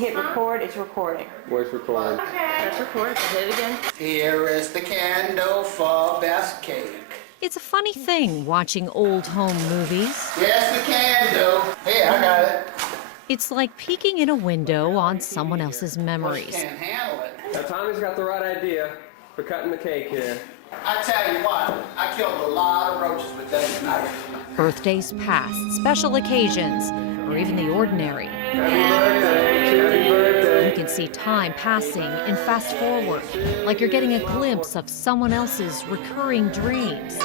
hit record, it's recording. Voice recording. Press record, hit it again. Here is the candle for best cake. It's a funny thing watching old home movies. Here's the candle. Hey, I got it. It's like peeking in a window on someone else's memories. Can't handle it. Now Tommy's got the right idea for cutting the cake here. I tell you what, I killed a lot of roaches with that knife. Birthdays past, special occasions, or even the ordinary. Happy birthday, happy birthday. You can see time passing and fast forward, like you're getting a glimpse of someone else's recurring dreams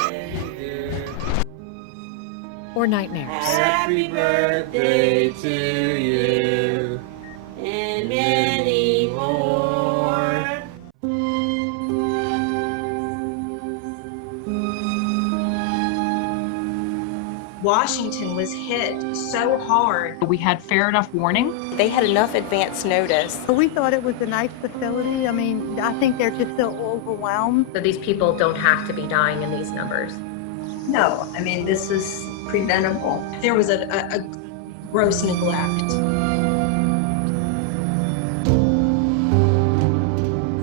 or nightmares. Happy birthday to you and many more. Washington was hit so hard. We had fair enough warning. They had enough advance notice. We thought it was a nice facility. I mean, I think they're just so overwhelmed. So these people don't have to be dying in these numbers. No, I mean, this is preventable. There was a gross neglect.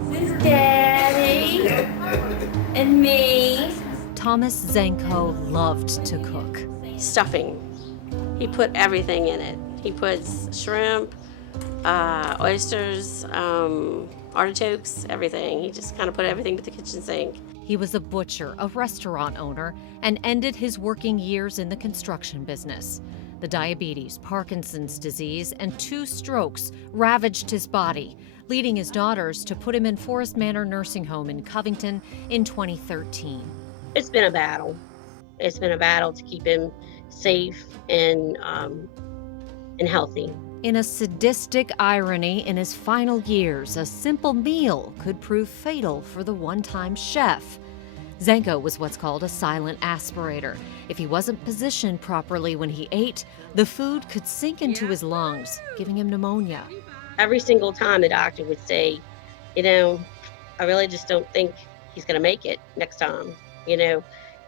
This is Daddy and me. Thomas Zenko loved to cook. Stuffing. He put everything in it. He puts shrimp, oysters, artichokes, everything. He just kind of put everything with the kitchen sink. He was a butcher, a restaurant owner, and ended his working years in the construction business. The diabetes, Parkinson's disease, and 2 strokes ravaged his body, leading his daughters to put him in Forest Manor Nursing Home in Covington in 2013. It's been a battle. It's been a battle to keep him safe and healthy. In a sadistic irony, in his final years, a simple meal could prove fatal for the one-time chef. Zenko was what's called a silent aspirator. If he wasn't positioned properly when he ate, the food could sink into his lungs, giving him pneumonia. Every single time the doctor would say, you know, I really just don't think he's going to make it next time. You know,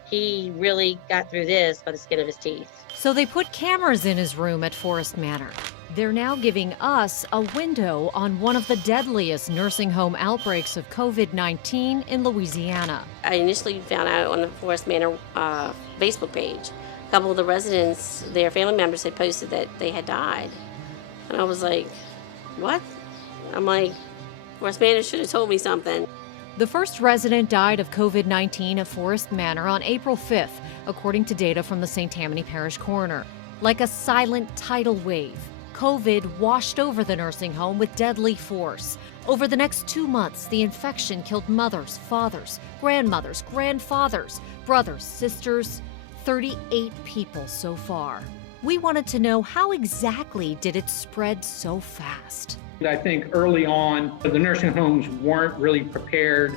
he really got through this by the skin of his teeth. So they put cameras in his room at Forest Manor. They're now giving us a window on one of the deadliest nursing home outbreaks of COVID-19 in Louisiana. I initially found out on the Forest Manor Facebook page. A couple of the residents, their family members had posted that they had died. And I was like, what? I'm like, Forest Manor should have told me something. The first resident died of COVID-19 at Forest Manor on April 5th, according to data from the St. Tammany Parish Coroner. Like a silent tidal wave, COVID washed over the nursing home with deadly force. Over the next 2 months, the infection killed mothers, fathers, grandmothers, grandfathers, brothers, sisters, 38 people so far. We wanted to know, how exactly did it spread so fast? I think early on, the nursing homes weren't really prepared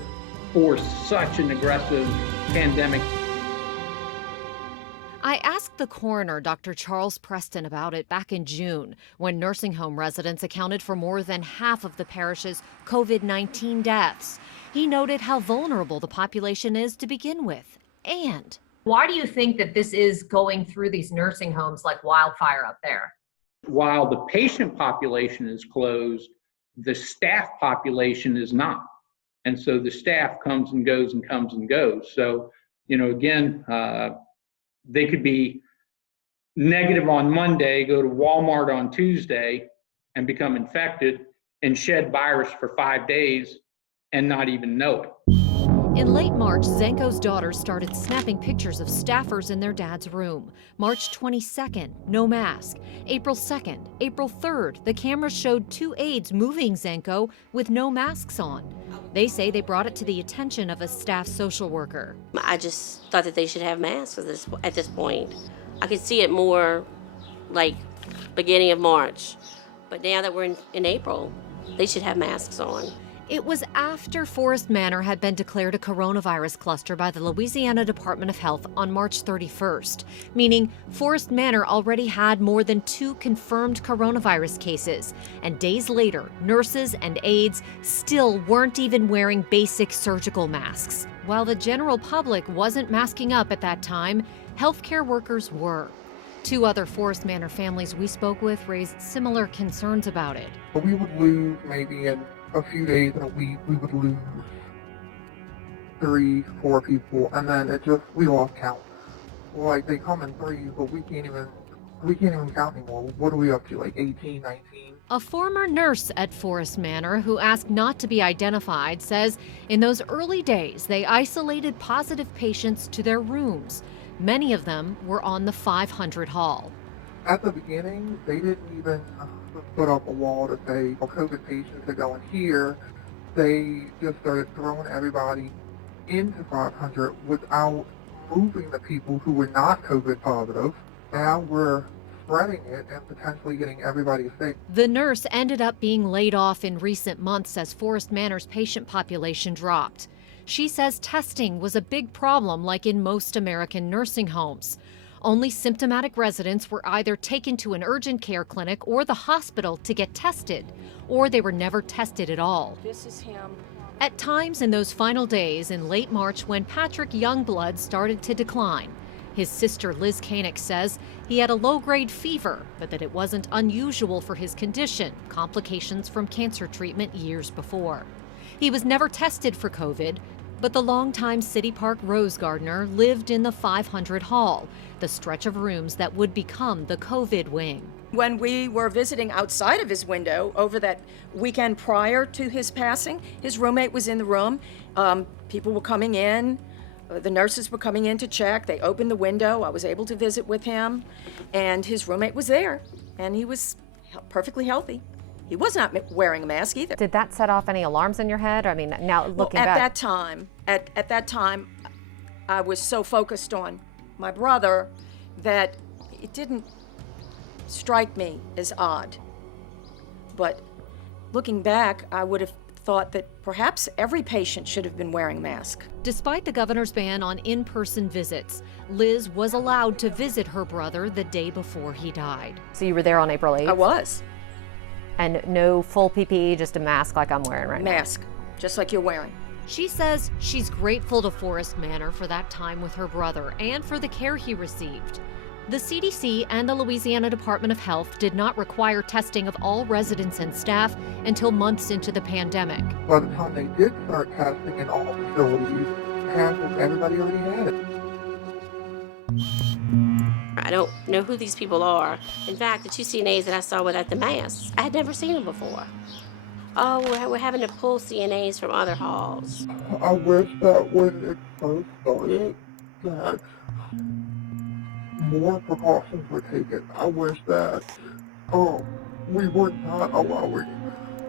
for such an aggressive pandemic. I asked the coroner, Dr. Charles Preston, about it back in June, when nursing home residents accounted for more than half of the parish's COVID-19 deaths. He noted how vulnerable the population is to begin with. And Why do you think that this is going through these nursing homes like wildfire up there? While the patient population is closed, the staff population is not. And so the staff comes and goes and comes and goes. So, you know, again, they could be negative on Monday, go to Walmart on Tuesday and become infected and shed virus for 5 days and not even know it. in late March, Zenko's daughters started snapping pictures of staffers in their dad's room. March 22nd, no mask. April 2nd, April 3rd, the cameras showed 2 aides moving Zenko with no masks on. They say they brought it to the attention of a staff social worker. I just thought that they should have masks at this point. I could see it more like beginning of March. But now that we're in April, they should have masks on. It was after Forest Manor had been declared a coronavirus cluster by the Louisiana Department of Health on March 31st, meaning Forest Manor already had more than 2 confirmed coronavirus cases. And days later, nurses and aides still weren't even wearing basic surgical masks. While the general public wasn't masking up at that time, healthcare workers were. 2 other Forest Manor families we spoke with raised similar concerns about it. We would lose maybe in a few days in a week, we would lose 3, 4 people, and then we lost count. Like, they come in threes, but we can't even count anymore. What are we up to, like 18, 19? A former nurse at Forest Manor who asked not to be identified says in those early days they isolated positive patients to their rooms. Many of them were on the 500 hall. At the beginning, they didn't even put up a wall to say, oh, COVID patients are going here. They just started throwing everybody into 500 without moving the people who were not COVID positive. Now we're spreading it and potentially getting everybody sick. The nurse ended up being laid off in recent months as Forest Manor's patient population dropped. She says testing was a big problem like in most American nursing homes. Only symptomatic residents were either taken to an urgent care clinic or the hospital to get tested, or they were never tested at all. This is him. At times in those final days in late March when Patrick Youngblood started to decline, his sister Liz Koenig says he had a low-grade fever, but that it wasn't unusual for his condition, complications from cancer treatment years before. He was never tested for COVID, but the longtime City Park Rose Gardener lived in the 500 hall, the stretch of rooms that would become the COVID wing. When we were visiting outside of his window over that weekend prior to his passing, his roommate was in the room. People were coming in. The nurses were coming in to check. They opened the window. I was able to visit with him, and his roommate was there, and he was perfectly healthy. He was not wearing a mask either. Did that set off any alarms in your head? I mean, now looking back. At that time, I was so focused on my brother that it didn't strike me as odd. But looking back, I would have thought that perhaps every patient should have been wearing a mask. Despite the governor's ban on in-person visits, Liz was allowed to visit her brother the day before he died. So you were there on April 8th? I was. And no full PPE, just a mask like I'm wearing right now? Mask, just like you're wearing. She says she's grateful to Forest Manor for that time with her brother and for the care he received. The CDC and the Louisiana Department of Health did not require testing of all residents and staff until months into the pandemic. By the time they did start testing in all facilities, half of everybody already had it. I don't know who these people are. In fact, the 2 CNAs that I saw without the masks, I had never seen them before. Oh, we're having to pull CNAs from other halls. I wish that when it first started, that more precautions were taken. I wish that we were not allowing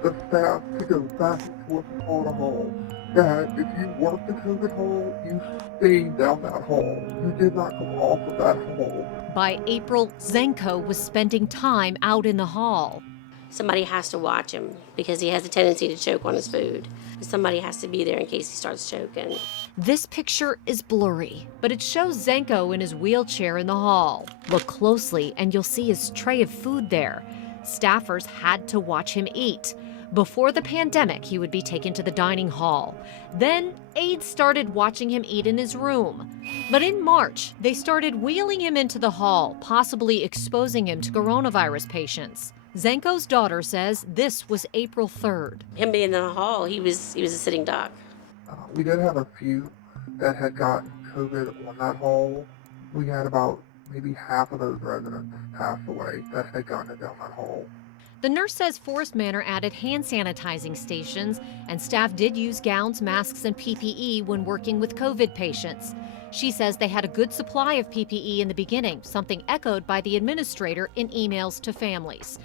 the staff to go back and forth from the hall. That if you worked the COVID hall, you stayed down that hall. You did not come off of that hall. By April, Zenko was spending time out in the hall. Somebody has to watch him because he has a tendency to choke on his food. Somebody has to be there in case he starts choking. This picture is blurry, but it shows Zenko in his wheelchair in the hall. Look closely and you'll see his tray of food there. Staffers had to watch him eat. Before the pandemic, he would be taken to the dining hall. Then, aides started watching him eat in his room. But in March, they started wheeling him into the hall, possibly exposing him to coronavirus patients. Zenko's daughter says this was April 3rd. Him being in the hall, he was a sitting duck. We did have a few that had gotten COVID on that hall. We had about maybe half of those residents pass away that had gotten it down that hall. The nurse says Forest Manor added hand sanitizing stations, and staff did use gowns, masks, and PPE when working with COVID patients. She says they had a good supply of PPE in the beginning, something echoed by the administrator in emails to families.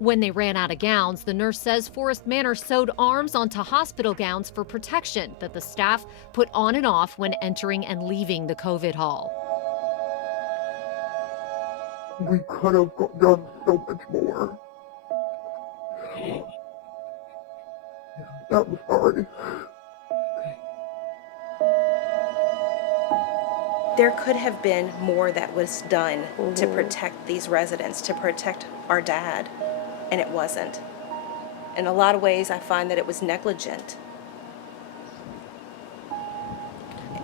When they ran out of gowns, the nurse says Forest Manor sewed arms onto hospital gowns for protection that the staff put on and off when entering and leaving the COVID hall. We could have done so much more. That was hard. There could have been more that was done to protect these residents, to protect our dad, and it wasn't. In a lot of ways, I find that it was negligent.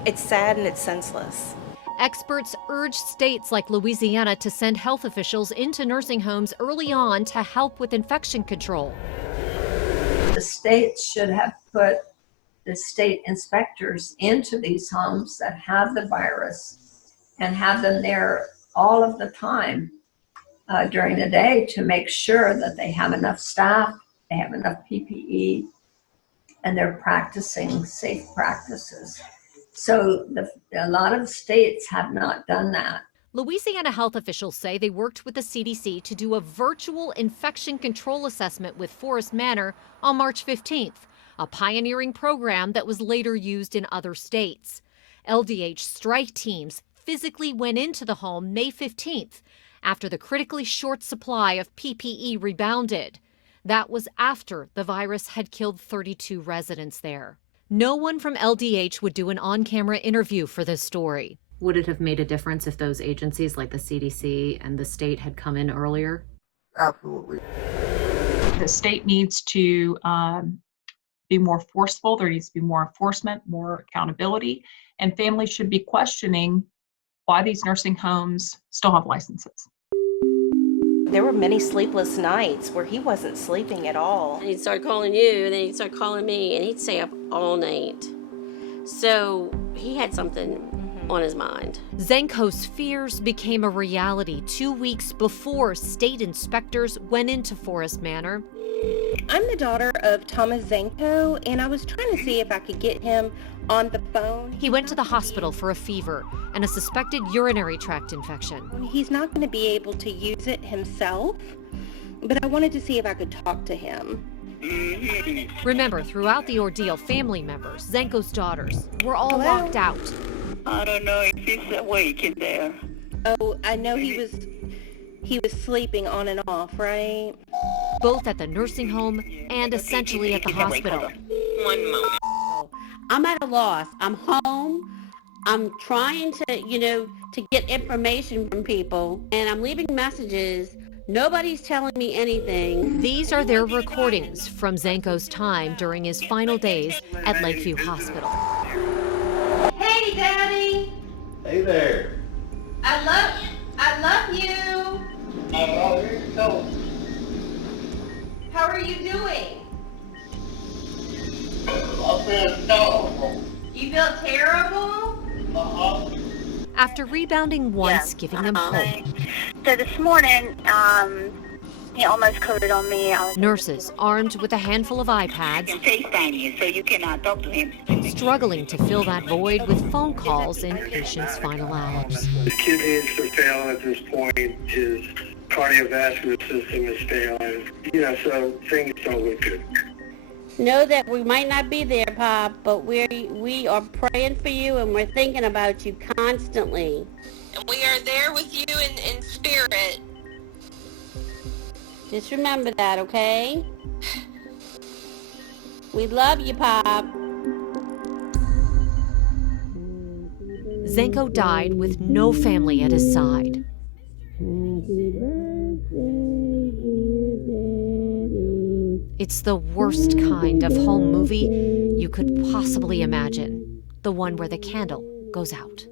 It's sad and it's senseless. Experts urge states like Louisiana to send health officials into nursing homes early on to help with infection control. The states should have put the state inspectors into these homes that have the virus and have them there all of the time during the day to make sure that they have enough staff, they have enough PPE, and they're practicing safe practices. So a lot of states have not done that. Louisiana health officials say they worked with the CDC to do a virtual infection control assessment with Forest Manor on March 15th, a pioneering program that was later used in other states. LDH strike teams physically went into the home May 15th after the critically short supply of PPE rebounded. That was after the virus had killed 32 residents there. No one from LDH would do an on-camera interview for this story. Would it have made a difference if those agencies like the CDC and the state had come in earlier? Absolutely. The state needs to be more forceful. There needs to be more enforcement, more accountability, and families should be questioning why these nursing homes still have licenses. There were many sleepless nights where he wasn't sleeping at all. And he'd start calling you, and then he'd start calling me, and he'd stay up all night. So he had something on his mind. Zenko's fears became a reality 2 weeks before state inspectors went into Forest Manor. I'm the daughter of Thomas Zenko, and I was trying to see if I could get him on the phone. He went to the hospital for a fever and a suspected urinary tract infection. He's not going to be able to use it himself, but I wanted to see if I could talk to him. Remember, throughout the ordeal, family members, Zenko's daughters, were all locked out. I don't know if he's awake in there. Oh, I know he was sleeping on and off, right? Both at the nursing home and essentially at the hospital. 1 moment. I'm at a loss. I'm home. I'm trying to, to get information from people, and I'm leaving messages. Nobody's telling me anything. These are their recordings from Zenko's time during his final days at Lakeview Hospital. Hey, Daddy. Hey there. I love you. I love you too. How are you doing? I feel terrible. You feel terrible? After rebounding once, giving them hope. So this morning, he almost coded on me. Nurses, armed with a handful of iPads, FaceTime you, so you cannot talk to him. struggling to fill that void with phone calls in patients' final hours. His kidneys are failing at this point. His cardiovascular system is failing. So things don't look good. Know that we might not be there, Pop, but we are praying for you, and we're thinking about you constantly. We are there with you in spirit. Just remember that, okay? We love you, Pop. Zenko died with no family at his side. It's the worst kind of home movie you could possibly imagine. The one where the candle goes out.